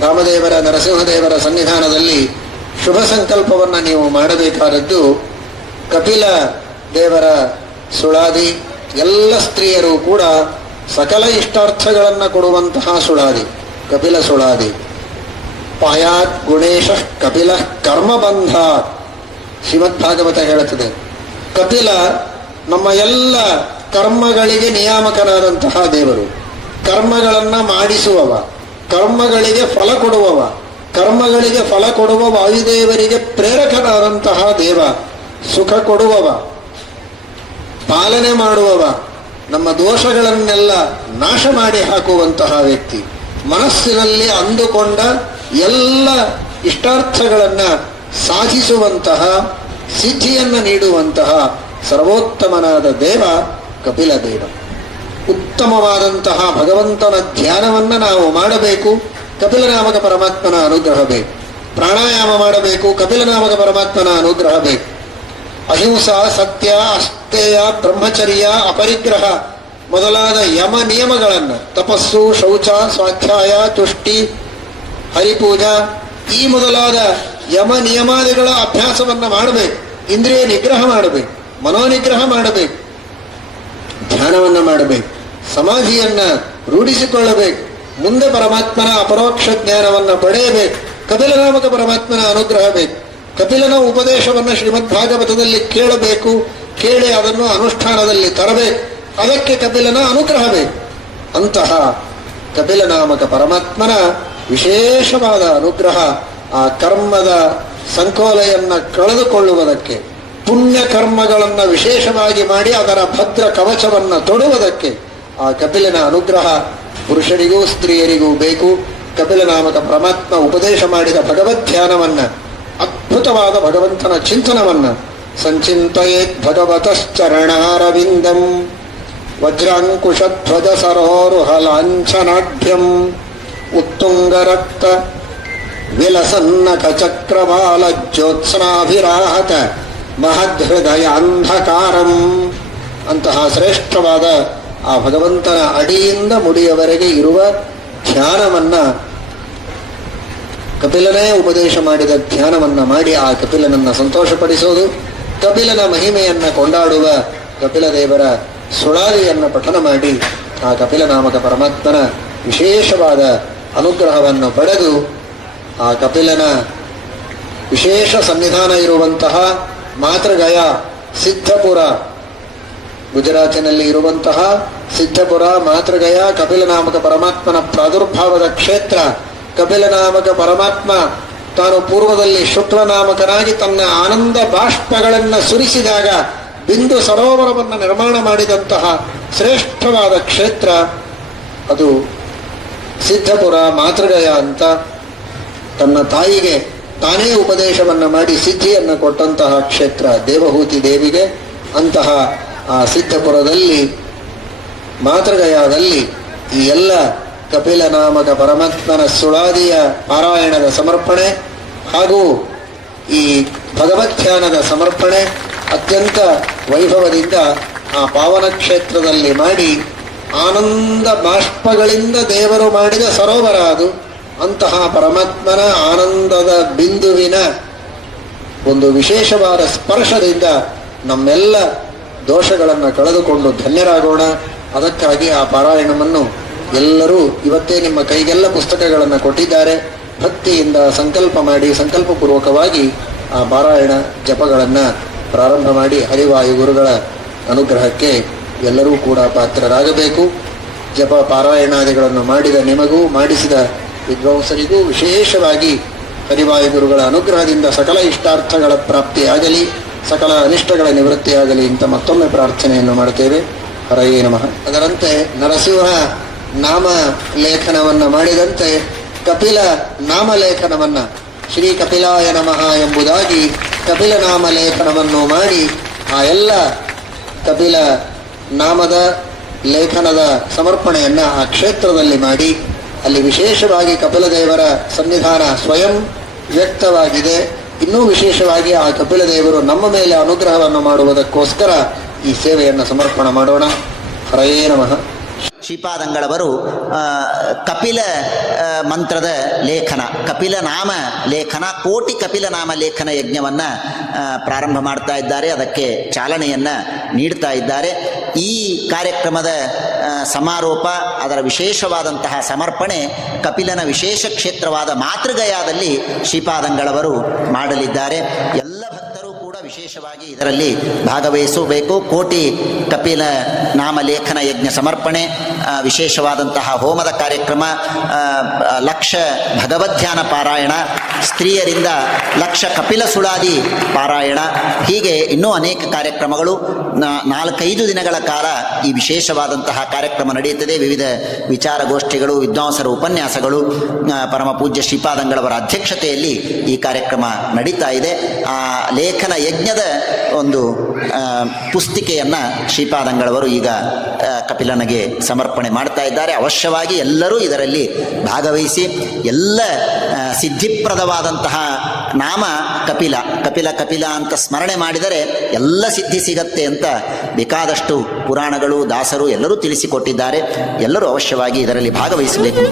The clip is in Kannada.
ರಾಮದೇವರ ನರಸಿಂಹದೇವರ ಸನ್ನಿಧಾನದಲ್ಲಿ ಶುಭ ಸಂಕಲ್ಪವನ್ನು ನೀವು ಮಾಡಬೇಕಾದದ್ದು ಕಪಿಲ ದೇವರ ಸುಳಾದಿ. ಎಲ್ಲ ಸ್ತ್ರೀಯರು ಕೂಡ ಸಕಲ ಇಷ್ಟಾರ್ಥಗಳನ್ನು ಕೊಡುವಂತಹ ಸುಳಾದಿ ಕಪಿಲ ಸುಳಾದಿ. ಪಾಯಾತ್ ಗುಣೇಶ ಕಪಿಲ ಕರ್ಮಬಂಧ. ಶ್ರೀಮದ್ಭಾಗವತ ಹೇಳುತ್ತದೆ, ಕಪಿಲ ನಮ್ಮ ಎಲ್ಲ ಕರ್ಮಗಳಿಗೆ ನಿಯಾಮಕನಾದಂತಹ ದೇವರು, ಕರ್ಮಗಳನ್ನು ಮಾಡಿಸುವವ, ಕರ್ಮಗಳಿಗೆ ಫಲ ಕೊಡುವವ, ಕರ್ಮಗಳಿಗೆ ಫಲ ಕೊಡುವ ವಾಯುದೇವರಿಗೆ ಪ್ರೇರಕನಾದಂತಹ ದೇವ, ಸುಖ ಕೊಡುವವ, ಪಾಲನೆ ಮಾಡುವವ, ನಮ್ಮ ದೋಷಗಳನ್ನೆಲ್ಲ ನಾಶ ಮಾಡಿ ಹಾಕುವಂತಹ ವ್ಯಕ್ತಿ, ಮನಸ್ಸಿನಲ್ಲಿ ಅಂದುಕೊಂಡ ಎಲ್ಲ ಇಷ್ಟಾರ್ಥಗಳನ್ನು ಸಾಧಿಸುವಂತಹ ಸಿದ್ಧಿಯನ್ನು ನೀಡುವಂತಹ ಸರ್ವೋತ್ತಮನಾದ ದೇವ ಕಪಿಲ ದೇವ. ಉತ್ತಮವಾದಂತಹ ಭಗವಂತನ ಧ್ಯಾನವನ್ನು ನಾವು ಮಾಡಬೇಕು, ಕಪಿಲನಾಮಕ ಪರಮಾತ್ಮನ ಅನುಗ್ರಹ ಬೇಕು. ಪ್ರಾಣಾಯಾಮ ಮಾಡಬೇಕು, ಕಪಿಲನಾಮಕ ಪರಮಾತ್ಮನ ಅನುಗ್ರಹ ಬೇಕು. ಅಹಿಂಸಾ, ಸತ್ಯ, ಅಸ್ತೇಯ, ಬ್ರಹ್ಮಚರ್ಯ, ಅಪರಿಗ್ರಹ ಮೊದಲಾದ ಯಮ ನಿಯಮಗಳನ್ನು, ತಪಸ್ಸು, ಶೌಚ, ಸ್ವಾಧ್ಯಾಯ, ತುಷ್ಟಿ, ಹರಿಪೂಜಾ, ಈ ಮೊದಲಾದ ಯಮ ನಿಯಮಾದಿಗಳ ಅಭ್ಯಾಸವನ್ನು ಮಾಡಬೇಕು. ಇಂದ್ರಿಯ ನಿಗ್ರಹ ಮಾಡಬೇಕು, ಮನೋನಿಗ್ರಹ ಮಾಡಬೇಕು, ಧ್ಯಾನವನ್ನು ಮಾಡಬೇಕು, ಸಮಾಧಿಯನ್ನ ರೂಢಿಸಿಕೊಳ್ಳಬೇಕು, ಮುಂದೆ ಪರಮಾತ್ಮನ ಅಪರೋಕ್ಷ ಜ್ಞಾನವನ್ನು ಪಡೆಯಬೇಕು. ಕಪಿಲನಾಮಕ ಪರಮಾತ್ಮನ ಅನುಗ್ರಹ ಬೇಕು. ಕಪಿಲನ ಉಪದೇಶವನ್ನು ಶ್ರೀಮದ್ಭಾಗವತದಲ್ಲಿ ಕೇಳಬೇಕು, ಕೇಳಿ ಅದನ್ನು ಅನುಷ್ಠಾನದಲ್ಲಿ ತರಬೇಕು. ಅದಕ್ಕೆ ಕಪಿಲನ ಅನುಗ್ರಹ ಬೇಕು. ಅಂತಹ ಕಪಿಲನಾಮಕ ಪರಮಾತ್ಮನ ವಿಶೇಷವಾದ ಅನುಗ್ರಹ ಆ ಕರ್ಮದ ಸಂಕೋಲೆಯನ್ನು ಕಳೆದುಕೊಳ್ಳುವುದಕ್ಕೆ, ಪುಣ್ಯ ಕರ್ಮಗಳನ್ನು ವಿಶೇಷವಾಗಿ ಮಾಡಿ ಅದರ ಭದ್ರ ಕವಚವನ್ನು ತೊಡುವುದಕ್ಕೆ ಆ ಕಪಿಲನ ಅನುಗ್ರಹ ಪುರುಷರಿಗೂ ಸ್ತ್ರೀಯರಿಗೂ ಬೇಕು. ಕಪಿಲನಾಮಕ ಪರಮಾತ್ಮ ಉಪದೇಶ ಮಾಡಿದ ಭಗವದ್ಧ್ಯಾನವನ್ನು, ಅದ್ಭುತವಾದ ಭಗವಂತನ ಚಿಂತನವನ್ನು ಸಂಚಿಂತಯೇತ್ ಭಗವತಶ್ಚರಣಾರವಿಂದಂ ವಜ್ರಾಂಕುಶಧ್ವಜ ಸರೋರುಹ ಲಾಂಛನಾಢ್ಯಂ ಉತ್ತುಂಗರಕ್ತ ವಿಲಸನ್ನಕ ಚಕ್ರವಾಲ ಜ್ಯೋತ್ಸ್ನಾಭಿರಾಹತ ಮಹದೃದಯ ಅಂಧಕಾರಂ. ಅಂತಹ ಶ್ರೇಷ್ಠವಾದ ಆ ಭಗವಂತನ ಅಡಿಯಿಂದ ಮುಡಿಯವರೆಗೆ ಇರುವ ಧ್ಯಾನವನ್ನ, ಕಪಿಲನೇ ಉಪದೇಶ ಮಾಡಿದ ಧ್ಯಾನವನ್ನ ಮಾಡಿ ಆ ಕಪಿಲನನ್ನು ಸಂತೋಷಪಡಿಸೋದು, ಕಪಿಲನ ಮಹಿಮೆಯನ್ನ ಕೊಂಡಾಡುವ ಕಪಿಲ ದೇವರ ಸುಳಾದಿಯನ್ನು ಪಠನ ಮಾಡಿ ಆ ಕಪಿಲನಾಮಕ ಪರಮಾತ್ಮನ ವಿಶೇಷವಾದ ಅನುಗ್ರಹವನ್ನು ಪಡೆದು ಆ ಕಪಿಲನ ವಿಶೇಷ ಸನ್ನಿಧಾನ ಇರುವಂತಹ ಮಾತೃಗಯ ಸಿದ್ಧಪುರ, ಗುಜರಾತಿನಲ್ಲಿ ಇರುವಂತಹ ಸಿದ್ಧಪುರ, ಮಾತೃಗಯ ಕಪಿಲನಾಮಕ ಪರಮಾತ್ಮನ ಪ್ರಾದುರ್ಭಾವದ ಕ್ಷೇತ್ರ. ಕಪಿಲನಾಮಕ ಪರಮಾತ್ಮ ತಾನು ಪೂರ್ವದಲ್ಲಿ ಶುಕ್ಲನಾಮಕನಾಗಿ ತನ್ನ ಆನಂದ ಬಾಷ್ಪಗಳನ್ನು ಸುರಿಸಿದಾಗ ಬಿಂದು ಸರೋವರವನ್ನು ನಿರ್ಮಾಣ ಮಾಡಿದಂತಹ ಶ್ರೇಷ್ಠವಾದ ಕ್ಷೇತ್ರ ಅದು ಸಿದ್ಧಪುರ, ಮಾತೃಗಯ ಅಂತ. ತನ್ನ ತಾಯಿಗೆ ತಾನೇ ಉಪದೇಶವನ್ನು ಮಾಡಿ ಸಿದ್ಧಿಯನ್ನು ಕೊಟ್ಟಂತಹ ಕ್ಷೇತ್ರ ದೇವಹೂತಿ ದೇವಿಗೆ. ಅಂತಹ ಆ ಸಿದ್ಧಪುರದಲ್ಲಿ, ಮಾತೃಗಯಾದಲ್ಲಿ ಈ ಎಲ್ಲ ಕಪಿಲನಾಮಕ ಪರಮಾತ್ಮನ ಸುಳಾದಿಯ ಪಾರಾಯಣದ ಸಮರ್ಪಣೆ ಹಾಗೂ ಈ ಭಗವದ್ಧ್ಯಾನದ ಸಮರ್ಪಣೆ ಅತ್ಯಂತ ವೈಭವದಿಂದ ಆ ಪಾವನ ಕ್ಷೇತ್ರದಲ್ಲಿ ಮಾಡಿ ಆನಂದ ಬಾಷ್ಪಗಳಿಂದ ದೇವರು ಮಾಡಿದ ಸರೋವರ ಅದು. ಅಂತಹ ಪರಮಾತ್ಮನ ಆನಂದದ ಬಿಂದುವಿನ ಒಂದು ವಿಶೇಷವಾದ ಸ್ಪರ್ಶದಿಂದ ನಮ್ಮೆಲ್ಲ ದೋಷಗಳನ್ನು ಕಳೆದುಕೊಂಡು ಧನ್ಯರಾಗೋಣ. ಅದಕ್ಕಾಗಿ ಆ ಪಾರಾಯಣವನ್ನು ಎಲ್ಲರೂ ಇವತ್ತೇ ನಿಮ್ಮ ಕೈಗೆಲ್ಲ ಪುಸ್ತಕಗಳನ್ನು ಕೊಟ್ಟಿದ್ದಾರೆ. ಭಕ್ತಿಯಿಂದ ಸಂಕಲ್ಪ ಮಾಡಿ ಸಂಕಲ್ಪಪೂರ್ವಕವಾಗಿ ಆ ಪಾರಾಯಣ ಜಪಗಳನ್ನು ಪ್ರಾರಂಭ ಮಾಡಿ ಹರಿವಾಯು ಗುರುಗಳ ಅನುಗ್ರಹಕ್ಕೆ ಎಲ್ಲರೂ ಕೂಡ ಪಾತ್ರರಾಗಬೇಕು. ಜಪ ಪಾರಾಯಣಾದಿಗಳನ್ನು ಮಾಡಿದ ನಿಮಗೂ ಮಾಡಿಸಿದ ವಿದ್ವಾಂಸರಿಗೂ ವಿಶೇಷವಾಗಿ ಹರಿವಾಯು ಗುರುಗಳ ಅನುಗ್ರಹದಿಂದ ಸಕಲ ಇಷ್ಟಾರ್ಥಗಳ ಪ್ರಾಪ್ತಿಯಾಗಲಿ, ಸಕಲ ಅನಿಷ್ಟಗಳ ನಿವೃತ್ತಿಯಾಗಲಿ ಅಂತ ಮತ್ತೊಮ್ಮೆ ಪ್ರಾರ್ಥನೆಯನ್ನು ಮಾಡುತ್ತೇವೆ. ಹರಯೇ ನಮಃ. ಅದರಂತೆ ನರಸಿಂಹ ನಾಮ ಲೇಖನವನ್ನು ಮಾಡಿದಂತೆ ಕಪಿಲ ನಾಮಲೇಖನವನ್ನು ಶ್ರೀ ಕಪಿಲಾಯ ನಮಃ ಎಂಬುದಾಗಿ ಕಪಿಲ ನಾಮ ಲೇಖನವನ್ನು ಮಾಡಿ ಆ ಎಲ್ಲ ಕಪಿಲ ನಾಮದ ಲೇಖನದ ಸಮರ್ಪಣೆಯನ್ನು ಆ ಕ್ಷೇತ್ರದಲ್ಲಿ ಮಾಡಿ ಅಲ್ಲಿ ವಿಶೇಷವಾಗಿ ಕಪಿಲದೇವರ ಸನ್ನಿಧಾನ ಸ್ವಯಂ ವ್ಯಕ್ತವಾಗಿದೆ. ಇನ್ನೂ ವಿಶೇಷವಾಗಿ ಆ ಕಪಿಲ ದೇವರು ನಮ್ಮ ಮೇಲೆ ಅನುಗ್ರಹವನ್ನು ಮಾಡುವುದಕ್ಕೋಸ್ಕರ ಈ ಸೇವೆಯನ್ನು ಸಮರ್ಪಣೆ ಮಾಡೋಣ. ಹರಯೇ ನಮಃ. ಶ್ರೀಪಾದಂಗಳವರು ಕಪಿಲ ಮಂತ್ರದ ಲೇಖನ, ಕಪಿಲ ನಾಮ ಲೇಖನ, ಕೋಟಿ ಕಪಿಲ ನಾಮ ಲೇಖನ ಯಜ್ಞವನ್ನು ಪ್ರಾರಂಭ ಮಾಡ್ತಾ ಇದ್ದಾರೆ. ಅದಕ್ಕೆ ಚಾಲನೆಯನ್ನು ನೀಡ್ತಾ ಇದ್ದಾರೆ. ಈ ಕಾರ್ಯಕ್ರಮದ ಸಮಾರೋಪ, ಅದರ ವಿಶೇಷವಾದಂತಹ ಸಮರ್ಪಣೆ ಕಪಿಲನ ವಿಶೇಷ ಕ್ಷೇತ್ರವಾದ ಮಾತೃಗಯಾದಲ್ಲಿ ಶ್ರೀಪಾದಂಗಳವರು ಮಾಡಲಿದ್ದಾರೆ. ಎಲ್ಲ ಭಕ್ತರು ಕೂಡ ವಿಶೇಷವಾಗಿ ಇದರಲ್ಲಿ ಭಾಗವಹಿಸಬೇಕು. ಕೋಟಿ ಕಪಿಲ ನಾಮಲೇಖನ ಯಜ್ಞ ಸಮರ್ಪಣೆ, ವಿಶೇಷವಾದಂತಹ ಹೋಮದ ಕಾರ್ಯಕ್ರಮ, ಲಕ್ಷ ಭಗವದ್ಧ್ಯಾನ ಪಾರಾಯಣ, ಸ್ತ್ರೀಯರಿಂದ ಲಕ್ಷ ಕಪಿಲ ಸುಳಾದಿ ಪಾರಾಯಣ, ಹೀಗೆ ಇನ್ನೂ ಅನೇಕ ಕಾರ್ಯಕ್ರಮಗಳು 4-5 ದಿನಗಳ ಕಾಲ ಈ ವಿಶೇಷವಾದಂತಹ ಕಾರ್ಯಕ್ರಮ ನಡೆಯುತ್ತದೆ. ವಿವಿಧ ವಿಚಾರಗೋಷ್ಠಿಗಳು, ವಿದ್ವಾಂಸರ ಉಪನ್ಯಾಸಗಳು, ಪರಮ ಪೂಜ್ಯ ಶ್ರೀಪಾದಂಗಳವರ ಅಧ್ಯಕ್ಷತೆಯಲ್ಲಿ ಈ ಕಾರ್ಯಕ್ರಮ ನಡೀತಾ ಇದೆ. ಆ ಲೇಖನ ಯಜ್ಞದ ಒಂದು ಪುಸ್ತಿಕೆಯನ್ನು ಶ್ರೀಪಾದಂಗಳವರು ಈಗ ಕಪಿಲನಿಗೆ ಸಮರ್ಪಣೆ ಮಾಡ್ತಾ ಇದ್ದಾರೆ. ಅವಶ್ಯವಾಗಿ ಎಲ್ಲರೂ ಇದರಲ್ಲಿ ಭಾಗವಹಿಸಿ ಎಲ್ಲ ಸಿದ್ಧಿಪ್ರದವಾದಂತಹ ನಾಮ ಕಪಿಲ, ಕಪಿಲ ಕಪಿಲ ಅಂತ ಸ್ಮರಣೆ ಮಾಡಿದರೆ ಎಲ್ಲ ಸಿದ್ಧಿ ಸಿಗತ್ತೆ ಅಂತ ಬೇಕಾದಷ್ಟು ಪುರಾಣಗಳು, ದಾಸರು ಎಲ್ಲರೂ ತಿಳಿಸಿಕೊಟ್ಟಿದ್ದಾರೆ. ಎಲ್ಲರೂ ಅವಶ್ಯವಾಗಿ ಇದರಲ್ಲಿ ಭಾಗವಹಿಸಬೇಕು.